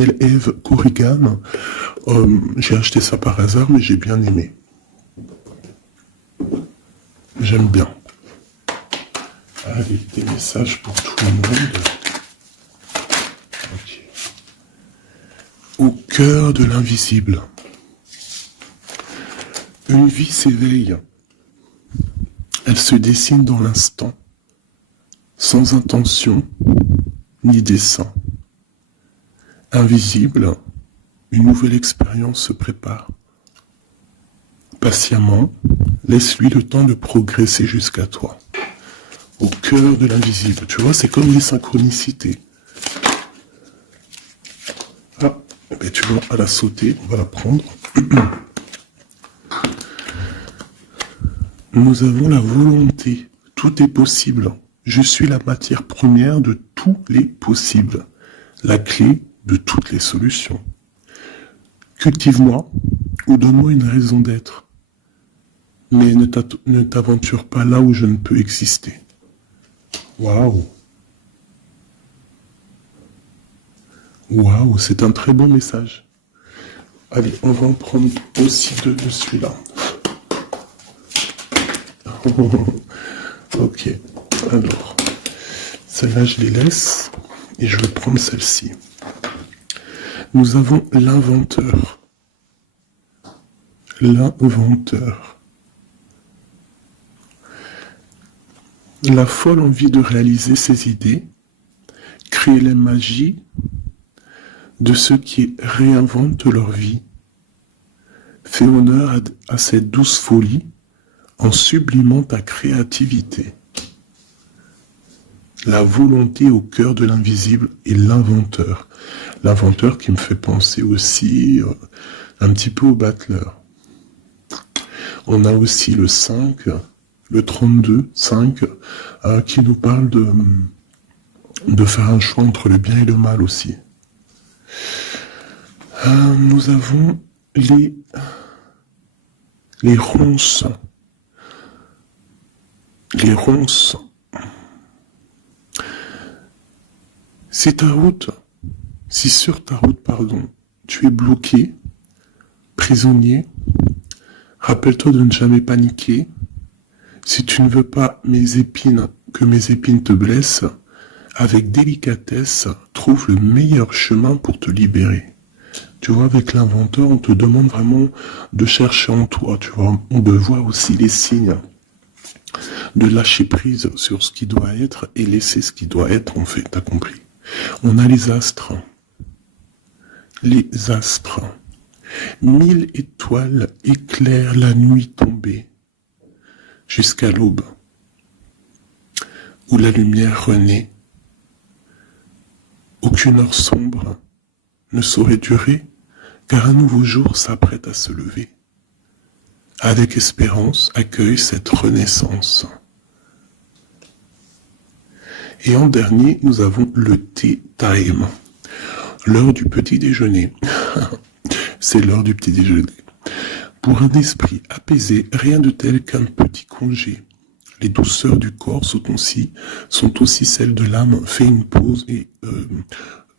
s'appelle Eve Corrigan. J'ai acheté ça par hasard, mais j'ai bien aimé. J'aime bien. Allez, des messages pour tout le monde. Ok. Au cœur de l'invisible. Une vie s'éveille. Elle se dessine dans l'instant, sans intention ni dessein. Invisible, une nouvelle expérience se prépare. Patiemment, laisse-lui le temps de progresser jusqu'à toi. Au cœur de l'invisible. Tu vois, c'est comme les synchronicités. Ah, ben tu vois, à la sauter, on va la prendre. Nous avons la volonté. Tout est possible. Je suis la matière première de tous les possibles. La clé de toutes les solutions. Cultive-moi ou donne-moi une raison d'être. Mais ne t'aventure pas là où je ne peux exister. Waouh! Waouh, c'est un très bon message. Allez, on va en prendre aussi deux de celui-là. Ok, alors, celle-là je les laisse et je vais prendre celle-ci. Nous avons l'inventeur. L'inventeur. La folle envie de réaliser ses idées, créer la magie de ceux qui réinventent leur vie. Fais honneur à cette douce folie en sublimant ta créativité. La volonté au cœur de l'invisible et l'inventeur. L'inventeur qui me fait penser aussi un petit peu au battleur. On a aussi le 5, le 32, 5, qui nous parle de faire un choix entre le bien et le mal aussi. Nous avons les ronces. Les ronces. Si sur ta route, tu es bloqué, prisonnier, rappelle-toi de ne jamais paniquer. Si tu ne veux pas que mes épines te blessent, avec délicatesse, trouve le meilleur chemin pour te libérer. Tu vois, avec l'inventeur, on te demande vraiment de chercher en toi, tu vois, de voir aussi les signes, de lâcher prise sur ce qui doit être et laisser ce qui doit être, en fait, t'as compris. On a les astres. Les astres. 1000 étoiles éclairent la nuit tombée jusqu'à l'aube, où la lumière renaît. Aucune heure sombre ne saurait durer, car un nouveau jour s'apprête à se lever. Avec espérance, accueille cette renaissance. Et en dernier, nous avons le tea time, l'heure du petit déjeuner. C'est l'heure du petit déjeuner. Pour un esprit apaisé, rien de tel qu'un petit congé. Les douceurs du corps sont aussi celles de l'âme. Fais une pause et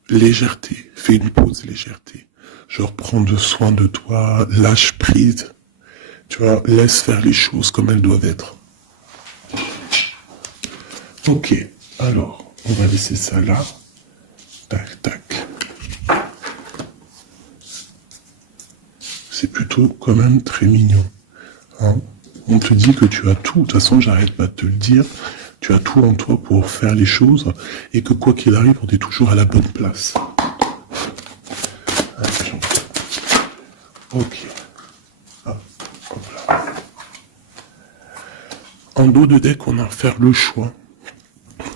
légèreté. Fais une pause, légèreté. Genre, prends soin de toi, lâche prise. Tu vois, laisse faire les choses comme elles doivent être. Ok, alors, on va laisser ça là. Tac, tac. C'est plutôt quand même très mignon. Hein, on te dit que tu as tout. De toute façon, j'arrête pas de te le dire. Tu as tout en toi pour faire les choses et que quoi qu'il arrive, on est toujours à la bonne place. Ok. Ah, hop là. En dos de deck, on a à faire le choix.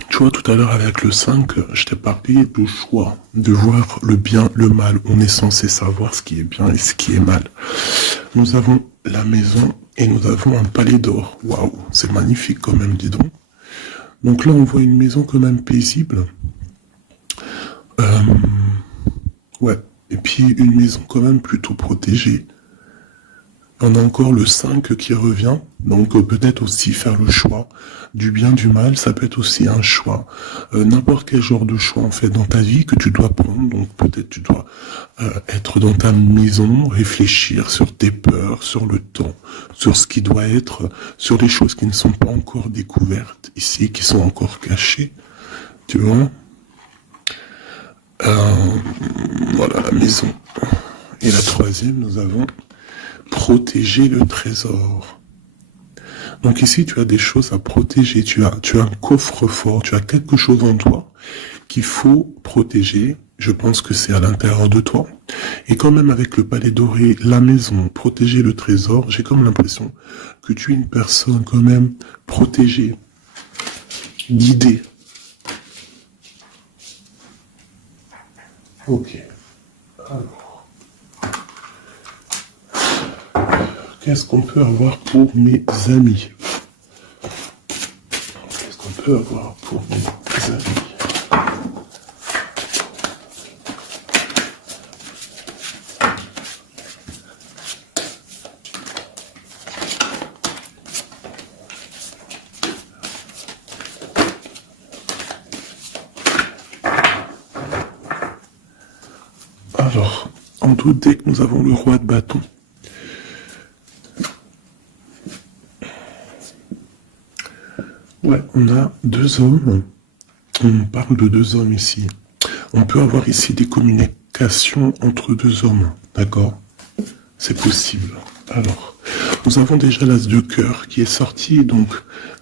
Tu vois, tout à l'heure avec le 5, je t'ai parlé du choix, de voir le bien, le mal. On est censé savoir ce qui est bien et ce qui est mal. Nous avons la maison et nous avons un palais d'or. Waouh, c'est magnifique quand même, dis donc. Donc là, on voit une maison quand même paisible. Ouais, et puis une maison quand même plutôt protégée. On a encore le 5 qui revient, donc peut-être aussi faire le choix du bien, du mal, ça peut être aussi un choix. N'importe quel genre de choix en fait dans ta vie que tu dois prendre, donc peut-être tu dois être dans ta maison, réfléchir sur tes peurs, sur le temps, sur ce qui doit être, sur les choses qui ne sont pas encore découvertes ici, qui sont encore cachées, tu vois. Voilà la maison. Et la troisième, nous avons protéger le trésor. Donc ici, tu as des choses à protéger. Tu as un coffre-fort, tu as quelque chose en toi qu'il faut protéger. Je pense que c'est à l'intérieur de toi. Et quand même avec le palais doré, la maison, protéger le trésor, j'ai comme l'impression que tu es une personne quand même protégée, guidée. Ok. Alors, qu'est-ce qu'on peut avoir pour mes amis? Qu'est-ce qu'on peut avoir pour mes amis? Alors, en doute, dès que nous avons le roi de bâton, ouais, on a deux hommes. On parle de deux hommes ici. On peut avoir ici des communications entre deux hommes, d'accord? C'est possible. Alors, nous avons déjà l'as de cœur qui est sorti, donc,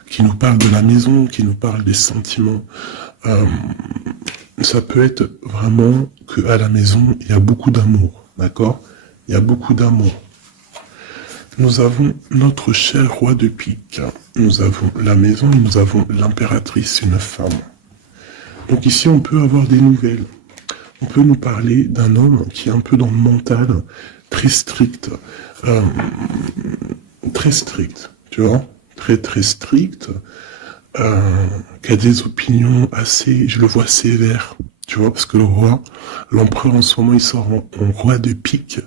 qui nous parle de la maison, qui nous parle des sentiments. Ça peut être vraiment qu'à la maison, il y a beaucoup d'amour, d'accord? Il y a beaucoup d'amour. Nous avons notre cher roi de pique. Nous avons la maison et nous avons l'impératrice, une femme. Donc ici, on peut avoir des nouvelles. On peut nous parler d'un homme qui est un peu dans le mental, très strict, tu vois, très strict, qui a des opinions assez, je le vois sévère, tu vois, parce que le roi, l'empereur en ce moment, il sort en roi de pique.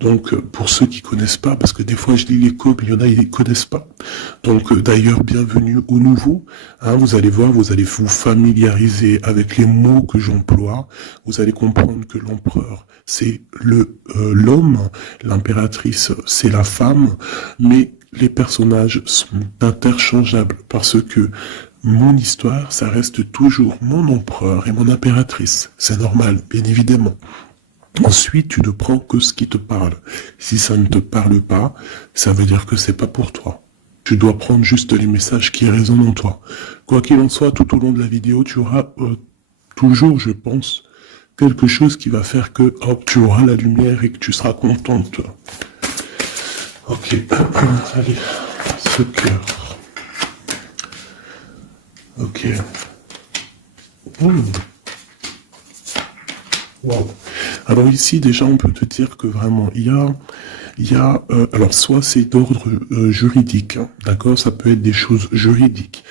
Donc, pour ceux qui connaissent pas, parce que des fois je lis les codes, il y en a, ils ne connaissent pas. Donc, d'ailleurs, bienvenue aux nouveaux. Hein, vous allez voir, vous allez vous familiariser avec les mots que j'emploie. Vous allez comprendre que l'empereur, c'est l'homme, l'impératrice, c'est la femme, mais les personnages sont interchangeables parce que mon histoire, ça reste toujours mon empereur et mon impératrice. C'est normal, bien évidemment. Ensuite, tu ne prends que ce qui te parle. Si ça ne te parle pas, ça veut dire que c'est pas pour toi. Tu dois prendre juste les messages qui résonnent en toi. Quoi qu'il en soit, tout au long de la vidéo, tu auras toujours, je pense, quelque chose qui va faire que, hop, tu auras la lumière et que tu seras contente. Ok, allez, ce cœur. Ok. Wow. Alors ici, déjà, on peut te dire que vraiment, il y a alors soit c'est d'ordre juridique, hein, d'accord, ça peut être des choses juridiques.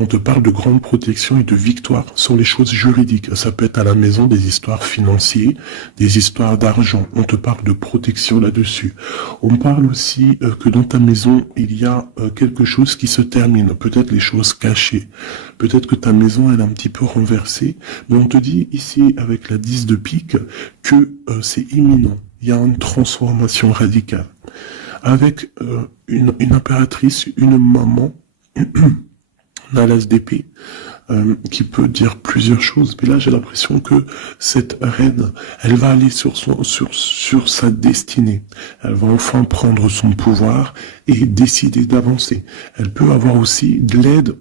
On te parle de grande protection et de victoire sur les choses juridiques. Ça peut être à la maison des histoires financières, des histoires d'argent. On te parle de protection là-dessus. On parle aussi que dans ta maison, il y a quelque chose qui se termine. Peut-être les choses cachées. Peut-être que ta maison, elle est un petit peu renversée. Mais on te dit ici, avec la 10 de pique, que c'est imminent. Il y a une transformation radicale. Avec une impératrice, une maman, la l'as d'épée, qui peut dire plusieurs choses. Mais là, j'ai l'impression que cette reine, elle va aller sur sa destinée. Elle va enfin prendre son pouvoir et décider d'avancer. Elle peut avoir aussi de l'aide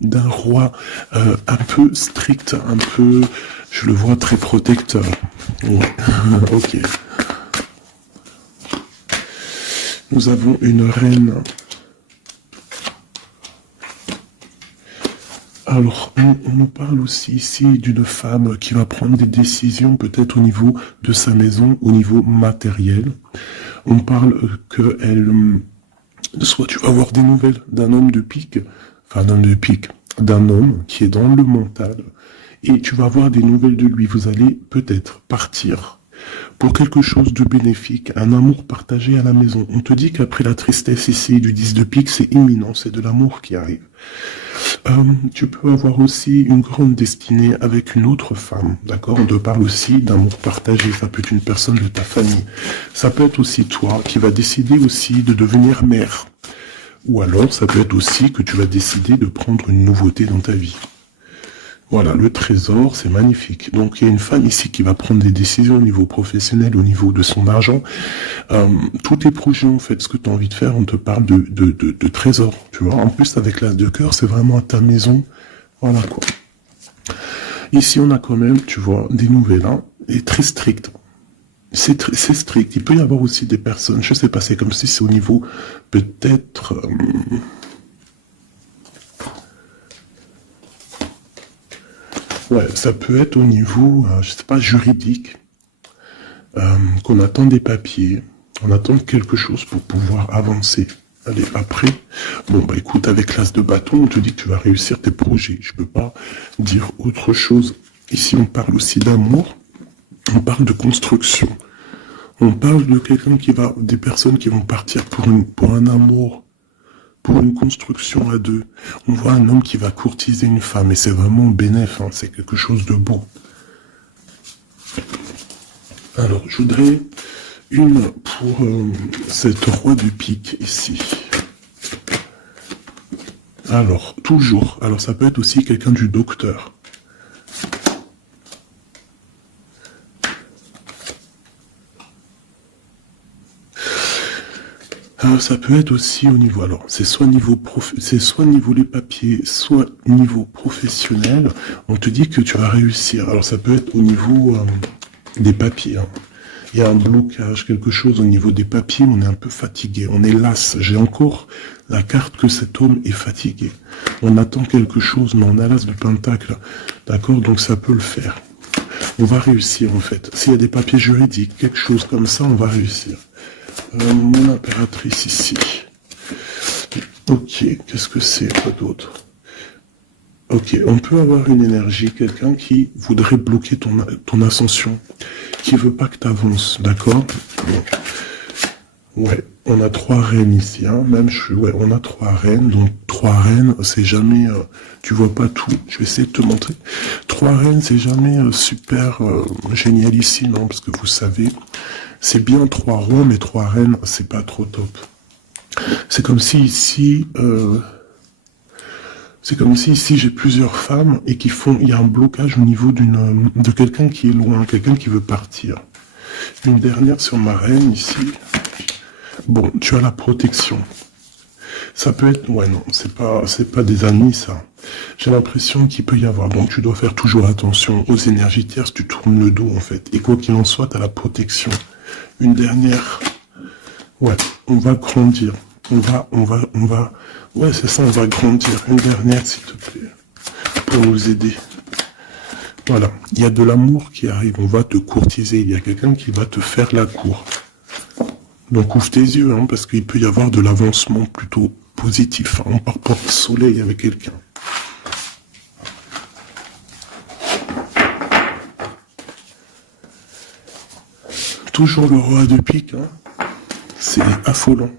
d'un roi un peu strict, un peu, je le vois très protecteur. Ouais. Ok. Nous avons une reine. Alors, on nous parle aussi ici d'une femme qui va prendre des décisions peut-être au niveau de sa maison, au niveau matériel. On parle soit tu vas avoir des nouvelles d'un homme de pique, d'un homme qui est dans le mental, et tu vas avoir des nouvelles de lui. Vous allez peut-être partir. pour quelque chose de bénéfique, un amour partagé à la maison. On te dit qu'après la tristesse ici du 10 de pique, c'est imminent, c'est de l'amour qui arrive. Tu peux avoir aussi une grande destinée avec une autre femme, d'accord? On te parle aussi d'amour partagé, ça peut être une personne de ta famille. Ça peut être aussi toi qui vas décider aussi de devenir mère. Ou alors, ça peut être aussi que tu vas décider de prendre une nouveauté dans ta vie. Voilà, le trésor, c'est magnifique. Donc, il y a une femme ici qui va prendre des décisions au niveau professionnel, au niveau de son argent. Tous tes projets, en fait, ce que tu as envie de faire, on te parle de trésor, tu vois. En plus, avec l'as de cœur, c'est vraiment à ta maison. Voilà, quoi. Ici, on a quand même, tu vois, des nouvelles, hein, et très strictes. C'est strict. Il peut y avoir aussi des personnes, je sais pas, c'est comme si c'est au niveau, peut-être... ouais, ça peut être au niveau, je sais pas, juridique, qu'on attend des papiers, on attend quelque chose pour pouvoir avancer. Allez, après, bon, bah écoute, avec l'as de bâton, on te dit que tu vas réussir tes projets. Je peux pas dire autre chose. Ici, on parle aussi d'amour, on parle de construction. On parle de quelqu'un qui va, des personnes qui vont partir pour un amour, pour une construction à deux. On voit un homme qui va courtiser une femme et c'est vraiment bénéf, hein, c'est quelque chose de beau. Alors, je voudrais une pour cette roi de pique ici. Alors, toujours. Alors, ça peut être aussi quelqu'un du docteur. Ça peut être aussi au niveau, alors c'est soit niveau les papiers, soit niveau professionnel. On te dit que tu vas réussir. Alors ça peut être au niveau des papiers. Hein. Il y a un blocage, quelque chose au niveau des papiers. On est un peu fatigué, on est las. J'ai encore la carte que cet homme est fatigué. On attend quelque chose, mais on a l'as de pentacle. D'accord, donc ça peut le faire. On va réussir en fait. S'il y a des papiers juridiques, quelque chose comme ça, on va réussir. Mon impératrice ici. Ok, qu'est-ce que c'est, quoi d'autre? Ok, on peut avoir une énergie, quelqu'un qui voudrait bloquer ton ascension, qui veut pas que tu avances, d'accord? Ouais, on a 3 reines ici, hein, ouais, on a 3 reines, donc 3 reines, c'est jamais, tu vois pas tout, je vais essayer de te montrer. 3 reines, c'est jamais super génialissime, hein, parce que vous savez, c'est bien 3 rois, mais 3 reines, c'est pas trop top. C'est comme si ici, j'ai plusieurs femmes et il y a un blocage au niveau de quelqu'un qui est loin, quelqu'un qui veut partir. Une dernière sur ma reine ici. Bon, tu as la protection. Ça peut être, ouais non, c'est pas des amis ça. J'ai l'impression qu'il peut y avoir, bon, tu dois faire toujours attention aux énergies tierces, tu tournes le dos en fait. Et quoi qu'il en soit, tu as la protection. Une dernière, ouais, on va grandir. Ouais, c'est ça, on va grandir. Une dernière, s'il te plaît, pour nous aider. Voilà, il y a de l'amour qui arrive, on va te courtiser, il y a quelqu'un qui va te faire la cour. Donc ouvre tes yeux, hein, parce qu'il peut y avoir de l'avancement plutôt positif. Hein. On part porte-soleil avec quelqu'un. Toujours le roi de pique, hein. C'est affolant.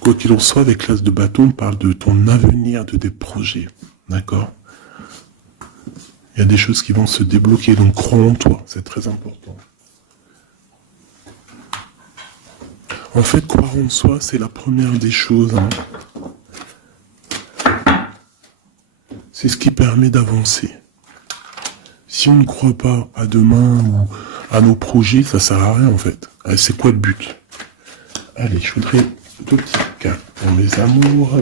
Quoi qu'il en soit, avec l'as de bâton, on parle de ton avenir, de tes projets. D'accord? Il y a des choses qui vont se débloquer, donc crois en toi, c'est très important. En fait, croire en soi, c'est la première des choses. Hein. C'est ce qui permet d'avancer. Si on ne croit pas à demain ou à nos projets, ça sert à rien en fait. C'est quoi le but? Allez, je voudrais 2 petits cas pour mes amours.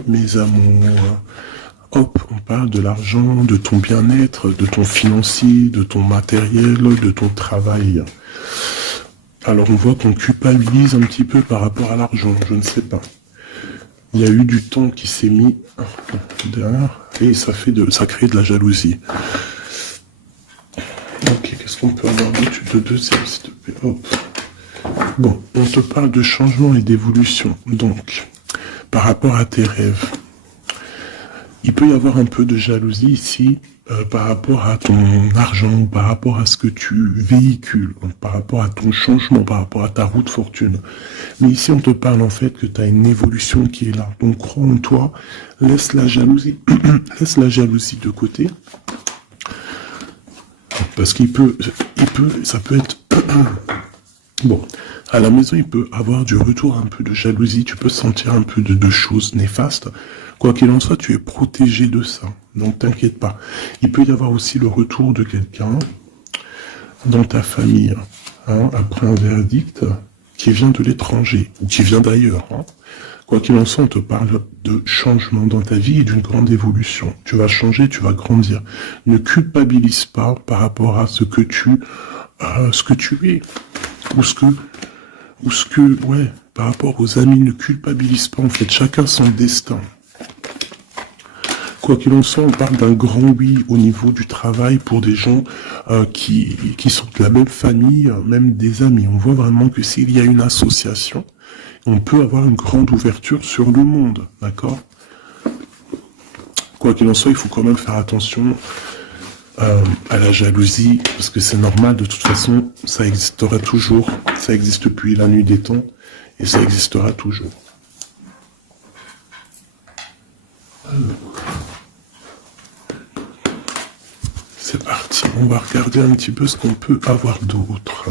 Hop, on parle de l'argent, de ton bien-être, de ton financier, de ton matériel, de ton travail. Alors on voit qu'on culpabilise un petit peu par rapport à l'argent, je ne sais pas. Il y a eu du temps qui s'est mis derrière et ça crée de la jalousie. Ok, qu'est-ce qu'on peut avoir de deuxième, s'il te plaît? Hop. Bon, on te parle de changement et d'évolution. Donc, par rapport à tes rêves, il peut y avoir un peu de jalousie ici par rapport à ton argent, par rapport à ce que tu véhicules, par rapport à ton changement, par rapport à ta route fortune. Mais ici, on te parle en fait que tu as une évolution qui est là. Donc crois en toi, laisse la jalousie, laisse la jalousie de côté. Parce ça peut être... Bon, à la maison, il peut avoir du retour un peu de jalousie, tu peux sentir un peu de choses néfastes. Quoi qu'il en soit, tu es protégé de ça, donc t'inquiète pas. Il peut y avoir aussi le retour de quelqu'un dans ta famille, hein, après un verdict qui vient de l'étranger, ou qui vient d'ailleurs. Hein. Quoi qu'il en soit, on te parle de changement dans ta vie et d'une grande évolution. Tu vas changer, tu vas grandir. Ne culpabilise pas par rapport à ce que tu es. Ouais, par rapport aux amis, ne culpabilise pas, en fait, chacun son destin. Quoi qu'il en soit, on parle d'un grand oui au niveau du travail pour des gens qui sont de la même famille, même des amis. On voit vraiment que s'il y a une association, on peut avoir une grande ouverture sur le monde, d'accord? Quoi qu'il en soit, il faut quand même faire attention à la jalousie, parce que c'est normal, de toute façon, ça existera toujours, ça existe depuis la nuit des temps, et ça existera toujours. C'est parti, on va regarder un petit peu ce qu'on peut avoir d'autre.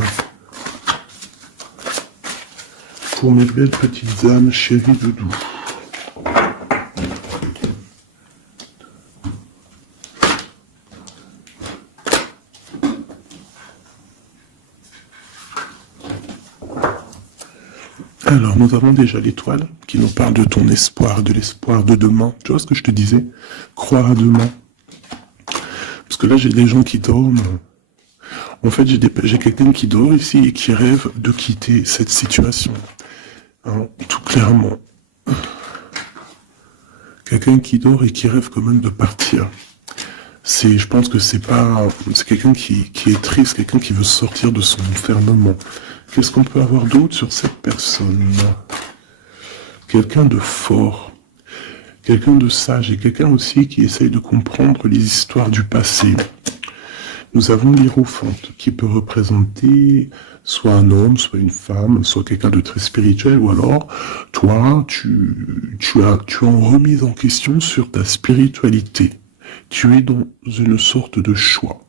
Pour mes belles petites âmes, chéries doudou. Alors, nous avons déjà l'étoile qui nous parle de ton espoir, de l'espoir de demain. Tu vois ce que je te disais? Croire à demain. Parce que là, j'ai des gens qui dorment. En fait, j'ai quelqu'un qui dort ici et qui rêve de quitter cette situation. Hein, tout clairement. Quelqu'un qui dort et qui rêve quand même de partir. Je pense que c'est quelqu'un qui est triste, quelqu'un qui veut sortir de son enfermement. Qu'est-ce qu'on peut avoir d'autre sur cette personne? Quelqu'un de fort, quelqu'un de sage et quelqu'un aussi qui essaye de comprendre les histoires du passé. Nous avons l'Hiérophante qui peut représenter soit un homme, soit une femme, soit quelqu'un de très spirituel, ou alors toi, tu es en remise en question sur ta spiritualité. Tu es dans une sorte de choix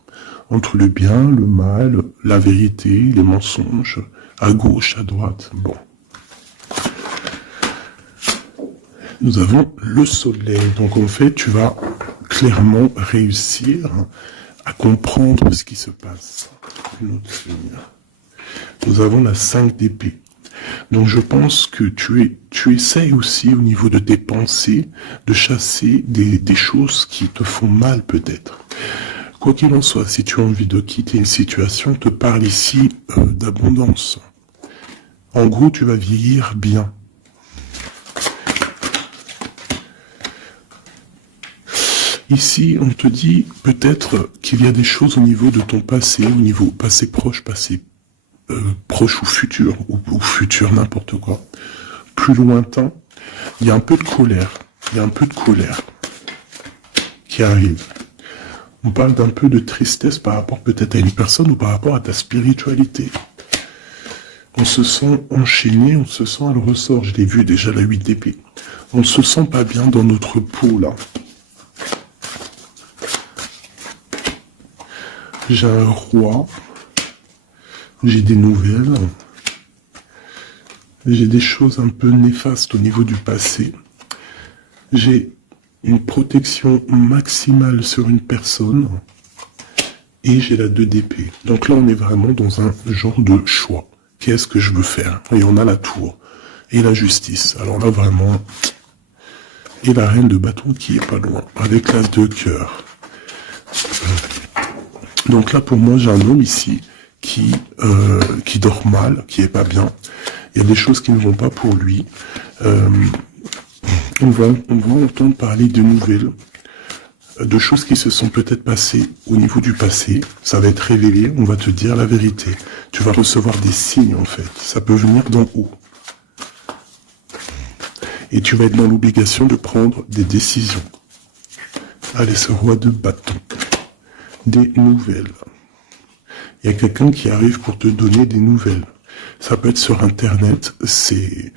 entre le bien, le mal, la vérité, les mensonges, à gauche, à droite. Bon. Nous avons le soleil. Donc en fait, tu vas clairement réussir à comprendre ce qui se passe. Une autre ligne. Nous avons la 5 d'épée. Donc je pense que tu essayes aussi au niveau de tes pensées de chasser des choses qui te font mal peut-être. Quoi qu'il en soit, si tu as envie de quitter une situation, te parle ici d'abondance. En gros, tu vas vieillir bien. Ici, on te dit peut-être qu'il y a des choses au niveau de ton passé, au niveau passé proche, passé proche ou futur, n'importe quoi. Plus lointain, il y a un peu de colère. Il y a un peu de colère qui arrive. On parle d'un peu de tristesse par rapport peut-être à une personne ou par rapport à ta spiritualité. On se sent enchaîné, on se sent à le ressort. Je l'ai vu déjà, la 8 d'épée. On se sent pas bien dans notre peau, là. J'ai un roi. J'ai des nouvelles. J'ai des choses un peu néfastes au niveau du passé. J'ai une protection maximale sur une personne. Et j'ai la 2 d'épée. Donc là, on est vraiment dans un genre de choix. Qu'est-ce que je veux faire? Et on a la tour. Et la justice. Alors là, vraiment... Et la reine de bâton qui est pas loin. Avec l'as de cœur. Donc là, pour moi, j'ai un homme ici qui dort mal, qui est pas bien. Il y a des choses qui ne vont pas pour lui. On va entendre parler de nouvelles, de choses qui se sont peut-être passées au niveau du passé. Ça va être révélé, on va te dire la vérité. Tu vas recevoir des signes, en fait. Ça peut venir d'en haut. Et tu vas être dans l'obligation de prendre des décisions. Allez, ce roi de bâton. des nouvelles. Il y a quelqu'un qui arrive pour te donner des nouvelles. Ça peut être sur Internet, ouais,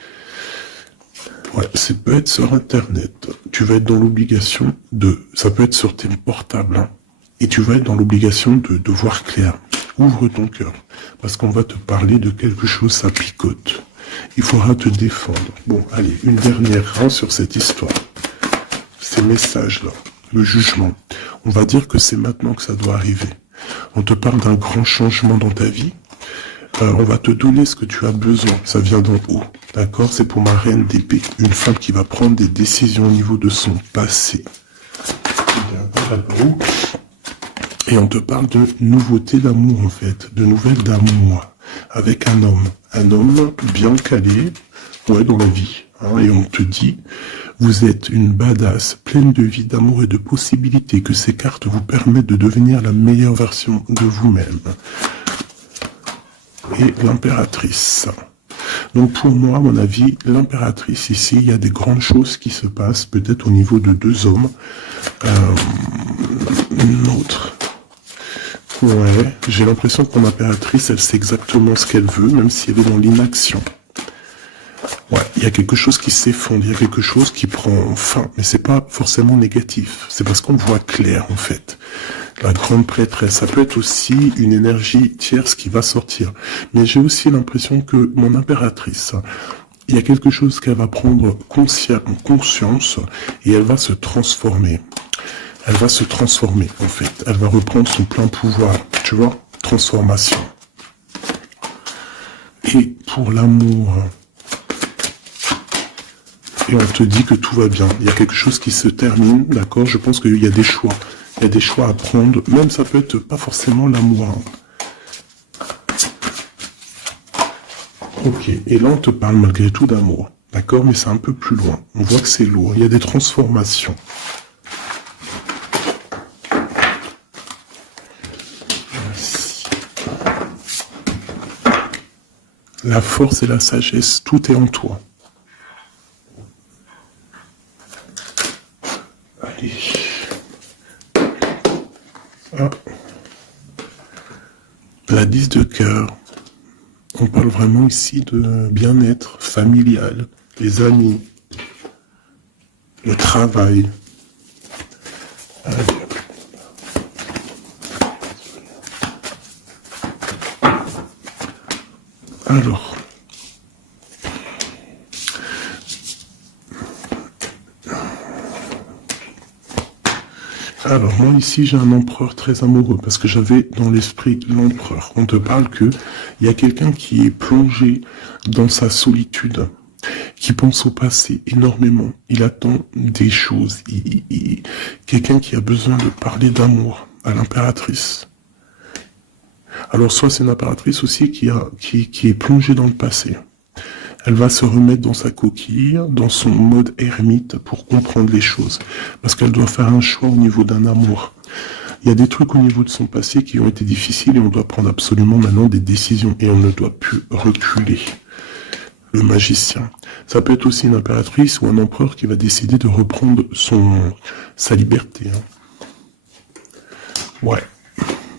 ça peut être sur Internet. Tu vas être dans l'obligation ça peut être sur tes portables, hein, et tu vas être dans l'obligation de voir clair. Ouvre ton cœur, parce qu'on va te parler de quelque chose, ça picote. Il faudra te défendre. Bon, allez, une dernière hein, sur cette histoire. Ces messages-là, le jugement. On va dire que c'est maintenant que ça doit arriver. On te parle d'un grand changement dans ta vie. On va te donner ce que tu as besoin. Ça vient d'en haut. D'accord? C'est pour ma reine d'épée. Une femme qui va prendre des décisions au niveau de son passé. Et on te parle de nouveautés d'amour, en fait. De nouvelles d'amour. Avec un homme. Un homme bien calé, ouais, dans la vie. Hein, et on te dit, vous êtes une badass, pleine de vie, d'amour et de possibilités, que ces cartes vous permettent de devenir la meilleure version de vous-même. Et l'impératrice. Donc pour moi, à mon avis, l'impératrice ici, il y a des grandes choses qui se passent, peut-être au niveau de deux hommes. Une autre. Ouais, j'ai l'impression que mon impératrice, elle sait exactement ce qu'elle veut, même si elle est dans l'inaction. Ouais, il y a quelque chose qui s'effondre, il y a quelque chose qui prend fin, mais c'est pas forcément négatif. C'est parce qu'on voit clair, en fait. La grande prêtresse, ça peut être aussi une énergie tierce qui va sortir. Mais j'ai aussi l'impression que mon impératrice, il y a quelque chose qu'elle va prendre conscience et elle va se transformer. Elle va se transformer, en fait. Elle va reprendre son plein pouvoir, tu vois, transformation. Et pour l'amour, et on te dit que tout va bien. Il y a quelque chose qui se termine, d'accord? Je pense qu'il y a des choix. Il y a des choix à prendre. Même ça peut être pas forcément l'amour. Hein. Ok. Et là, on te parle malgré tout d'amour. D'accord? Mais c'est un peu plus loin. On voit que c'est lourd. Il y a des transformations. La force et la sagesse, tout est en toi. Allez. Ah. La 10 de cœur. On parle vraiment ici de bien-être familial, les amis, le travail. Allez. Alors moi ici j'ai un empereur très amoureux parce que j'avais dans l'esprit l'empereur. On te parle que il y a quelqu'un qui est plongé dans sa solitude, qui pense au passé énormément. Il attend des choses. Quelqu'un qui a besoin de parler d'amour à l'impératrice. Alors soit c'est une impératrice aussi qui est plongée dans le passé. Elle va se remettre dans sa coquille, dans son mode ermite pour comprendre les choses. Parce qu'elle doit faire un choix au niveau d'un amour. Il y a des trucs au niveau de son passé qui ont été difficiles et on doit prendre absolument maintenant des décisions. Et on ne doit plus reculer. Le magicien. Ça peut être aussi une impératrice ou un empereur qui va décider de reprendre sa liberté. Hein. Ouais.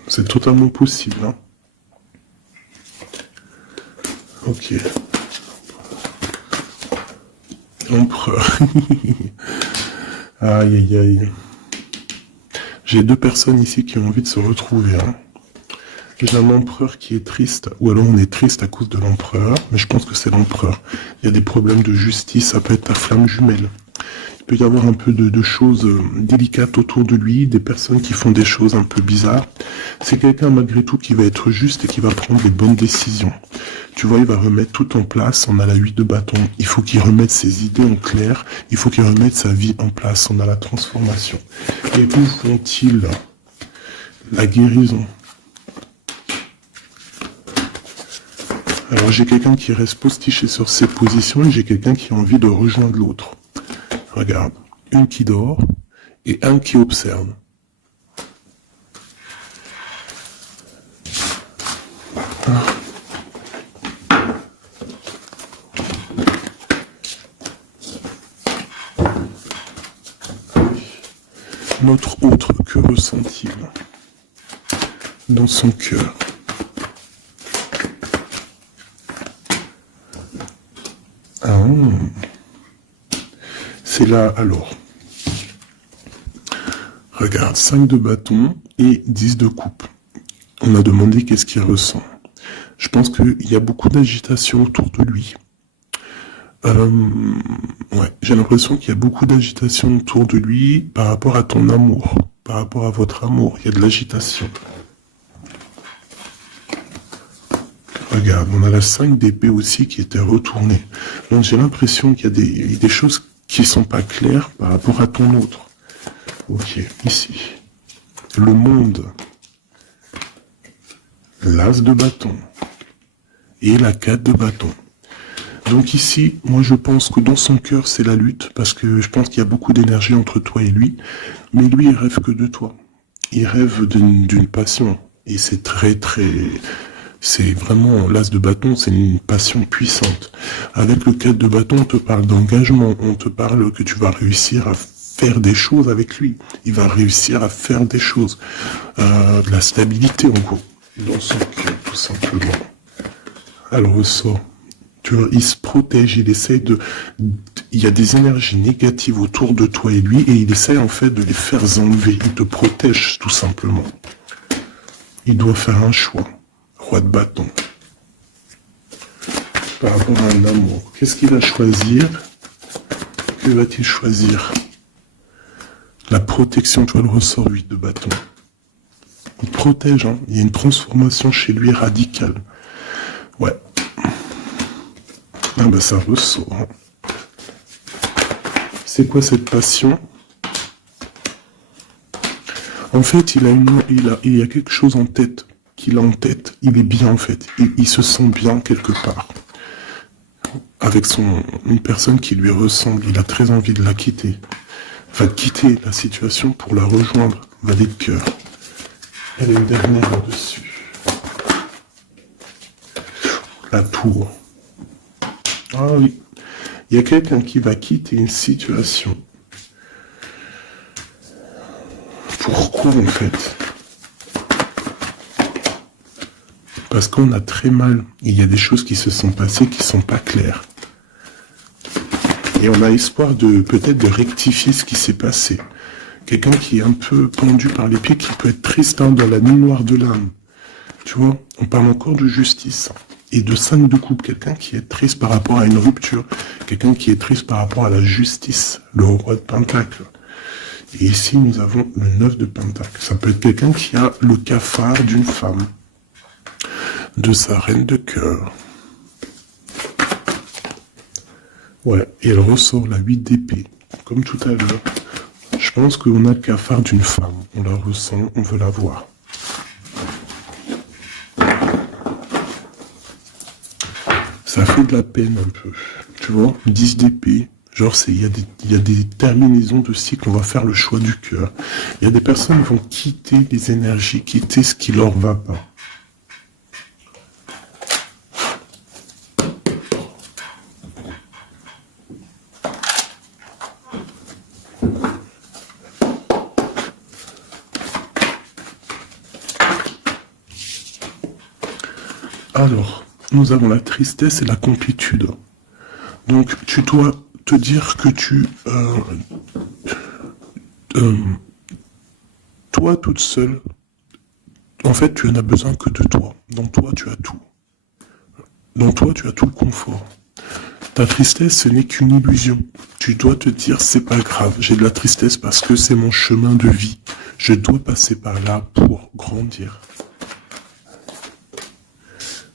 C'est totalement possible. Hein. Ok. Empereur. Aïe, aïe, aïe. J'ai deux personnes ici qui ont envie de se retrouver. Hein. J'ai un empereur qui est triste, ou alors on est triste à cause de l'empereur, mais je pense que c'est l'empereur. Il y a des problèmes de justice, ça peut être ta flamme jumelle. Il peut y avoir un peu de choses délicates autour de lui, des personnes qui font des choses un peu bizarres. C'est quelqu'un malgré tout qui va être juste et qui va prendre les bonnes décisions. Tu vois, il va remettre tout en place, on a la 8 de bâton. Il faut qu'il remette ses idées en clair, il faut qu'il remette sa vie en place, on a la transformation. Et où font-ils la guérison? Alors j'ai quelqu'un qui reste postiché sur ses positions et j'ai quelqu'un qui a envie de rejoindre l'autre. Regarde, une qui dort et un qui observe. Notre autre, que ressent-il? dans son cœur. Ah, c'est là, alors. Regarde, 5 de bâton et 10 de coupe. On a demandé qu'est-ce qu'il ressent. Je pense qu'il y a beaucoup d'agitation autour de lui. Ouais, j'ai l'impression qu'il y a beaucoup d'agitation autour de lui par rapport à ton amour, par rapport à votre amour. Il y a de l'agitation. Regarde, on a la 5 d'épée aussi qui était retournée. Donc j'ai l'impression qu'il y a des choses qui sont pas claires par rapport à ton autre. Ok, ici. Le monde. L'as de bâton. Et la 4 de bâton. Donc ici, moi je pense que dans son cœur c'est la lutte, parce que je pense qu'il y a beaucoup d'énergie entre toi et lui, mais lui il rêve que de toi. Il rêve d'une passion, et c'est c'est vraiment, l'as de bâton, c'est une passion puissante. Avec le 4 de bâton, on te parle d'engagement, on te parle que tu vas réussir à faire des choses avec lui. Il va réussir à faire des choses, de la stabilité en gros, dans son cœur tout simplement. Alors ressort. Tu vois, il se protège, il essaye il y a des énergies négatives autour de toi et lui, et il essaye en fait de les faire enlever. Il te protège tout simplement. Il doit faire un choix. Roi de bâton. Par rapport à un amour. Qu'est-ce qu'il va choisir? Que va-t-il choisir? La protection, tu vois le ressort 8 de bâton. Il protège, hein. Il y a une transformation chez lui radicale. Ouais. Ah bah ça ressort. Hein. C'est quoi cette passion? En fait, il y a quelque chose en tête. Qu'il a en tête, il est bien en fait. Il se sent bien quelque part. Avec une personne qui lui ressemble. Il a très envie de la quitter. Va quitter la situation pour la rejoindre. Valet de cœur. Elle est une dernière là-dessus. La tour. Ah oui. Il y a quelqu'un qui va quitter une situation. Pourquoi en fait? Parce qu'on a très mal. Il y a des choses qui se sont passées qui sont pas claires. Et on a espoir peut-être de rectifier ce qui s'est passé. Quelqu'un qui est un peu pendu par les pieds, qui peut être triste hein, dans la nuit noire de l'âme. Tu vois, on parle encore de justice. Et de 5 de coupe, quelqu'un qui est triste par rapport à une rupture. Quelqu'un qui est triste par rapport à la justice. Le roi de pentacle. Et ici, nous avons le 9 de pentacle. Ça peut être quelqu'un qui a le cafard d'une femme. De sa reine de cœur. Ouais, et elle ressort la 8 d'épée, comme tout à l'heure. Je pense qu'on a le cafard d'une femme. On la ressent, on veut la voir. Ça fait de la peine un peu. Tu vois, 10 d'épée. Genre, il y a des terminaisons de cycle, on va faire le choix du cœur. Il y a des personnes qui vont quitter les énergies, quitter ce qui leur va pas. Alors, nous avons la tristesse et la complétude. Donc, tu dois te dire que toi toute seule, en fait, tu n'as besoin que de toi. Dans toi, tu as tout. Dans toi, tu as tout le confort. Ta tristesse, ce n'est qu'une illusion. Tu dois te dire, c'est pas grave, j'ai de la tristesse parce que c'est mon chemin de vie. Je dois passer par là pour grandir.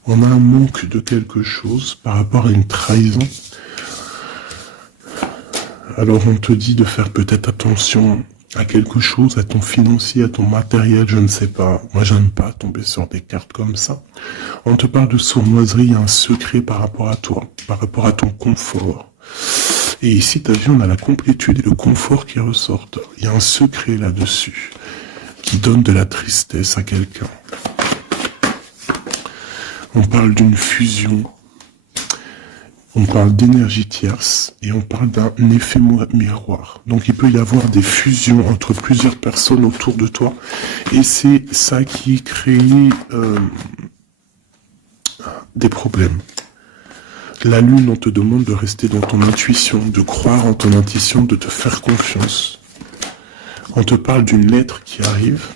On a un manque de quelque chose par rapport à une trahison. Alors on te dit de faire peut-être attention à quelque chose, à ton financier, à ton matériel, je ne sais pas. Moi j'aime pas tomber sur des cartes comme ça. On te parle de sournoiserie, il y a un secret par rapport à toi, par rapport à ton confort. Et ici, tu as vu, on a la complétude et le confort qui ressortent. Il y a un secret là-dessus qui donne de la tristesse à quelqu'un. On parle d'une fusion. On parle d'énergie tierce et on parle d'un effet miroir. Donc il peut y avoir des fusions entre plusieurs personnes autour de toi et c'est ça qui crée des problèmes. La lune, on te demande de rester dans ton intuition, de croire en ton intuition, de te faire confiance. On te parle d'une lettre qui arrive.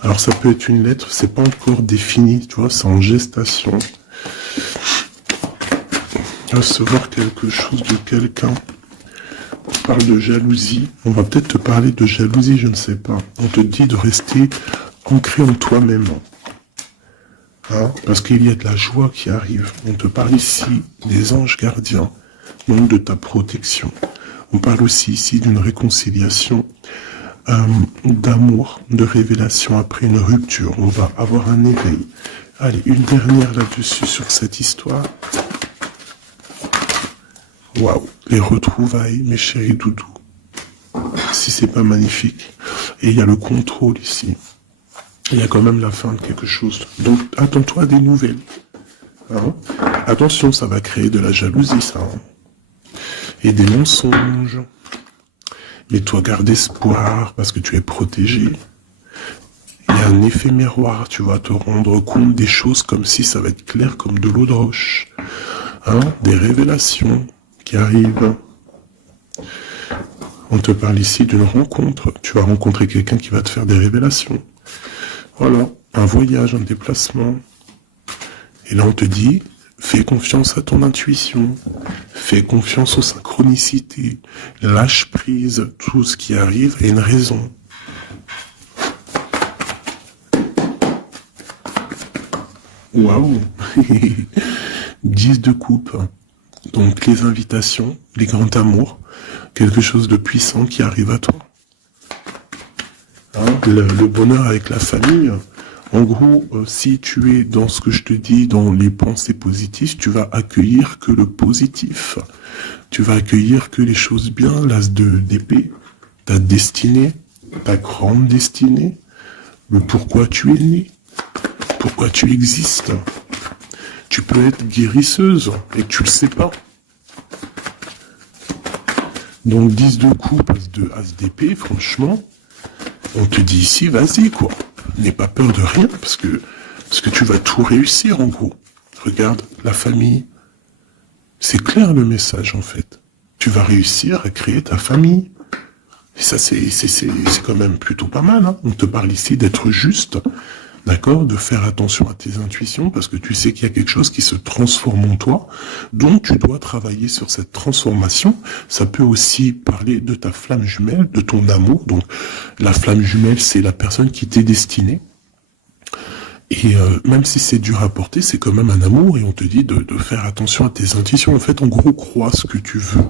Alors ça peut être une lettre, c'est pas encore défini, tu vois, c'est en gestation. Recevoir quelque chose de quelqu'un. On parle de jalousie. On va peut-être te parler de jalousie, je ne sais pas. On te dit de rester ancré en toi-même. Hein, parce qu'il y a de la joie qui arrive. On te parle ici des anges gardiens, donc de ta protection. On parle aussi ici d'une réconciliation, d'amour, de révélation après une rupture. On va avoir un éveil. Allez, une dernière là-dessus sur cette histoire. Waouh, les retrouvailles, mes chéris doudous. Si c'est pas magnifique. Et il y a le contrôle ici. Il y a quand même la fin de quelque chose. Donc, attends-toi à des nouvelles. Hein, attention, ça va créer de la jalousie, ça. Hein, et des mensonges. Mais toi, garde espoir, parce que tu es protégé. Il y a un effet miroir, tu vas te rendre compte des choses comme si ça va être clair comme de l'eau de roche. Hein, des révélations qui arrivent. On te parle ici d'une rencontre. Tu vas rencontrer quelqu'un qui va te faire des révélations. Voilà, un voyage, un déplacement. Et là, on te dit, fais confiance à ton intuition. Fais confiance aux synchronicités. Lâche prise. Tout ce qui arrive a une raison. Waouh. 10 de coupe. Donc les invitations, les grands amours, quelque chose de puissant qui arrive à toi. Hein, le bonheur avec la famille, en gros, si tu es dans ce que je te dis, dans les pensées positives, tu vas accueillir que le positif. Tu vas accueillir que les choses bien, l'as d'épée, ta destinée, ta grande destinée, le pourquoi tu es né, pourquoi tu existes. Tu peux être guérisseuse et tu le sais pas. Donc 10 de coupe, as d'épée, franchement, on te dit ici, vas-y quoi. N'aie pas peur de rien parce que tu vas tout réussir en gros. Regarde, la famille, c'est clair le message en fait. Tu vas réussir à créer ta famille. Et ça c'est quand même plutôt pas mal. Hein. On te parle ici d'être juste. D'accord, de faire attention à tes intuitions parce que tu sais qu'il y a quelque chose qui se transforme en toi, donc tu dois travailler sur cette transformation. Ça peut aussi parler de ta flamme jumelle, de ton amour. Donc la flamme jumelle, c'est la personne qui t'est destinée. Et même si c'est dur à porter, c'est quand même un amour et on te dit de faire attention à tes intuitions. En fait, en gros, crois ce que tu veux.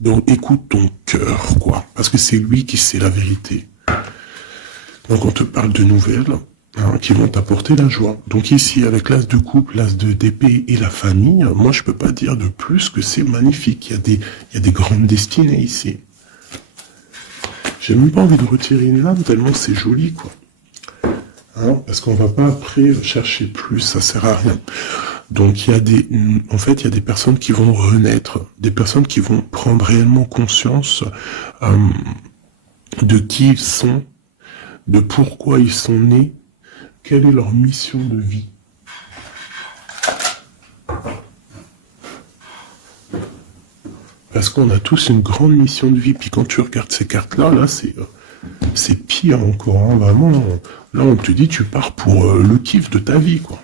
Donc écoute ton cœur, quoi, parce que c'est lui qui sait la vérité. Donc on te parle de nouvelles. Hein, qui vont t'apporter la joie. Donc ici, avec l'as de couple, l'as d'épée et la famille, moi je peux pas dire de plus que c'est magnifique. Il y a des grandes destinées ici. J'ai même pas envie de retirer une lame tellement c'est joli, quoi. Hein, parce qu'on va pas après chercher plus, ça sert à rien. Donc il y a en fait, il y a des personnes qui vont renaître, des personnes qui vont prendre réellement conscience de qui ils sont, de pourquoi ils sont nés. Quelle est leur mission de vie? Parce qu'on a tous une grande mission de vie. Puis quand tu regardes ces cartes-là, là, c'est pire encore. Hein, vraiment, là, on te dit, tu pars pour le kiff de ta vie, quoi.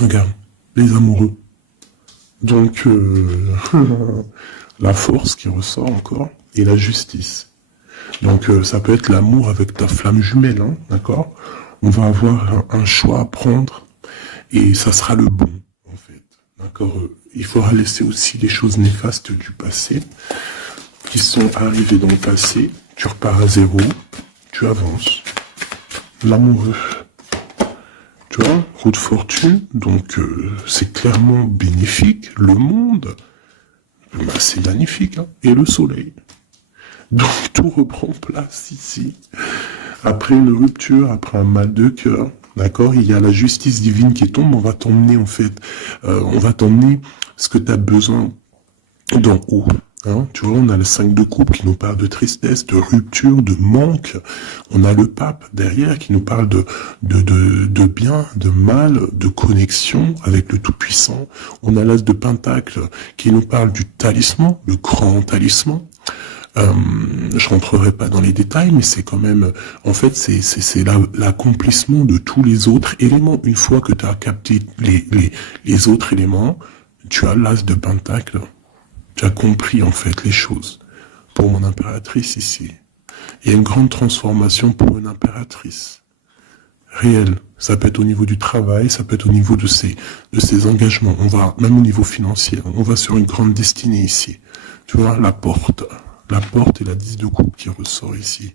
Regarde, les amoureux. Donc, la force qui ressort encore, et la justice. Donc, ça peut être l'amour avec ta flamme jumelle, hein, d'accord? On va avoir un choix à prendre, et ça sera le bon, en fait. D'accord? Il faudra laisser aussi les choses néfastes du passé, qui sont arrivées dans le passé, tu repars à zéro, tu avances. L'amoureux. Tu vois, roue de fortune, donc c'est clairement bénéfique. Le monde, bah, c'est magnifique. Hein. Et le soleil. Donc tout reprend place ici. Après une rupture, après un mal de cœur, d'accord, il y a la justice divine qui tombe, on va t'emmener en fait, on va t'emmener ce que tu as besoin d'en haut. Hein, tu vois, on a le 5 de coupe qui nous parle de tristesse, de rupture, de manque. On a le pape derrière qui nous parle de bien, de mal, de connexion avec le Tout-Puissant. On a l'as de Pentacle qui nous parle du talisman, le grand talisman. Je rentrerai pas dans les détails, mais c'est quand même, en fait, c'est l'accomplissement de tous les autres éléments. Une fois que tu as capté les autres éléments, tu as l'as de Pentacle. Tu as compris, en fait, les choses. Pour mon impératrice ici. Il y a une grande transformation pour une impératrice. Réelle. Ça peut être au niveau du travail, ça peut être au niveau de ses engagements. On va, même au niveau financier, on va sur une grande destinée ici. Tu vois, la porte et la 10 de coupe qui ressort ici.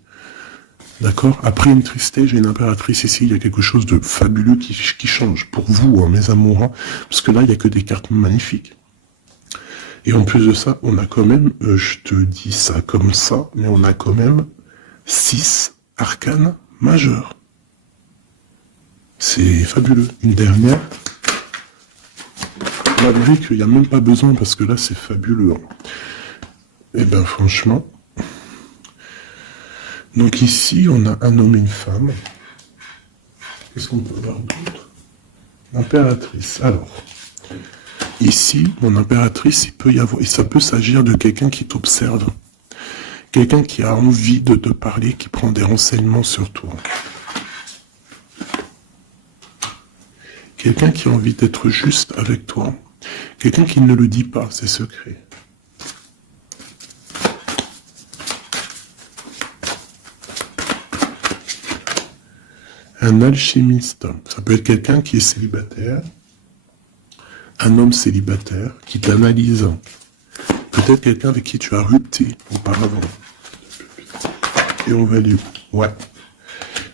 D'accord? Après une tristesse, j'ai une impératrice ici, il y a quelque chose de fabuleux qui change. Pour vous, hein, mes amours, hein, parce que là, il n'y a que des cartes magnifiques. Et en plus de ça, on a quand même, je te dis ça comme ça, mais on a quand même 6 arcanes majeurs. C'est fabuleux. Une dernière, malgré qu'il n'y a même pas besoin, parce que là, c'est fabuleux. Hein. Eh ben franchement. Donc ici, on a un homme et une femme. Qu'est-ce qu'on peut voir d'autre? L'impératrice. Alors, ici, mon impératrice, il peut y avoir, et ça peut s'agir de quelqu'un qui t'observe. Quelqu'un qui a envie de te parler, qui prend des renseignements sur toi. Quelqu'un qui a envie d'être juste avec toi. Quelqu'un qui ne le dit pas, ses secrets. Un alchimiste, ça peut être quelqu'un qui est célibataire, un homme célibataire qui t'analyse, peut-être quelqu'un avec qui tu as rupté auparavant, et on va aller où? Ouais.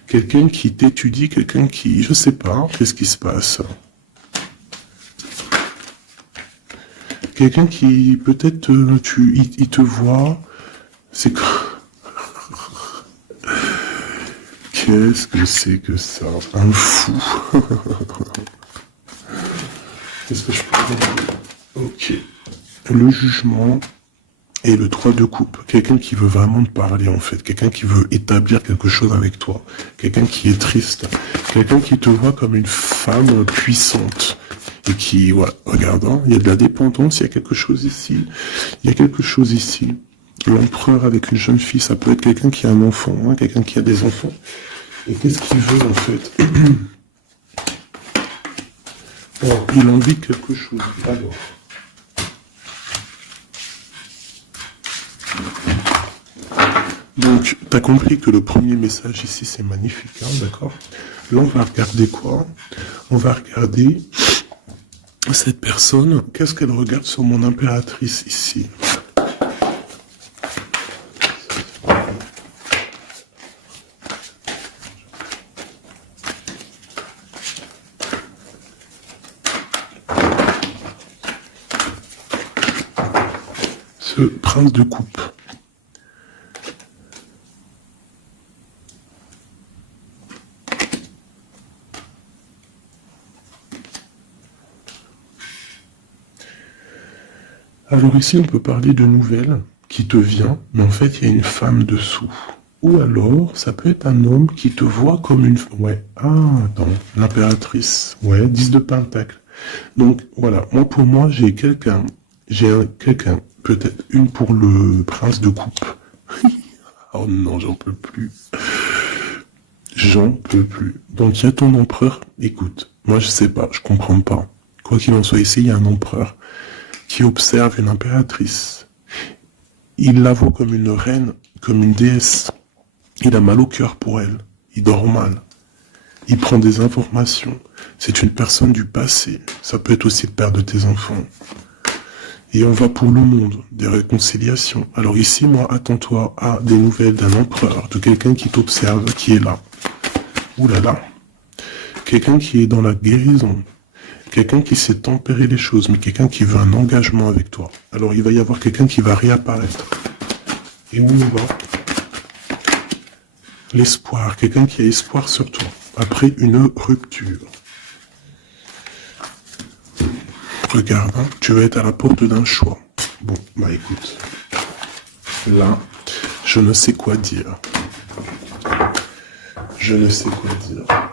Quelqu'un qui t'étudie, quelqu'un qui, je sais pas, qu'est-ce qui se passe? Quelqu'un qui, peut-être, il te voit, c'est quoi? Qu'est-ce que c'est que ça? Un fou. Qu'est-ce que je peux dire? Ok. Le jugement et le 3 de coupe. Quelqu'un qui veut vraiment te parler, en fait. Quelqu'un qui veut établir quelque chose avec toi. Quelqu'un qui est triste. Quelqu'un qui te voit comme une femme puissante. Et qui, voilà, regarde, hein, il y a de la dépendance, il y a quelque chose ici. Il y a quelque chose ici. L'empereur avec une jeune fille, ça peut être quelqu'un qui a un enfant, hein, quelqu'un qui a des enfants. Et qu'est-ce qu'il veut, en fait? Alors, il a envie de quelque chose. Alors. Donc, tu as compris que le premier message ici, c'est magnifique, hein, d'accord? Là, on va regarder quoi? On va regarder cette personne. Qu'est-ce qu'elle regarde sur mon impératrice ici? Ce prince de coupe. Alors ici, on peut parler de nouvelles qui te vient, mais en fait, il y a une femme dessous. Ou alors, ça peut être un homme qui te voit comme une... Ouais, attends, l'impératrice. Ouais, 10 de pentacle. Donc, voilà, moi, pour moi, j'ai quelqu'un, peut-être une pour le prince de coupe. Oh non, j'en peux plus. J'en peux plus. Donc, il y a ton empereur. Écoute, moi, je sais pas, je comprends pas. Quoi qu'il en soit, ici, il y a un empereur qui observe une impératrice. Il la voit comme une reine, comme une déesse. Il a mal au cœur pour elle. Il dort mal. Il prend des informations. C'est une personne du passé. Ça peut être aussi le père de tes enfants. Et on va pour le monde, des réconciliations. Alors ici, moi, attends-toi à des nouvelles d'un empereur, de quelqu'un qui t'observe, qui est là. Ouh là là. Quelqu'un qui est dans la guérison. Quelqu'un qui sait tempérer les choses, mais quelqu'un qui veut un engagement avec toi. Alors il va y avoir quelqu'un qui va réapparaître. Et où on va? L'espoir. Quelqu'un qui a espoir sur toi. Après une rupture. Regarde, hein, tu vas être à la porte d'un choix. Bon, bah écoute. Là, je ne sais quoi dire. Je ne sais quoi dire.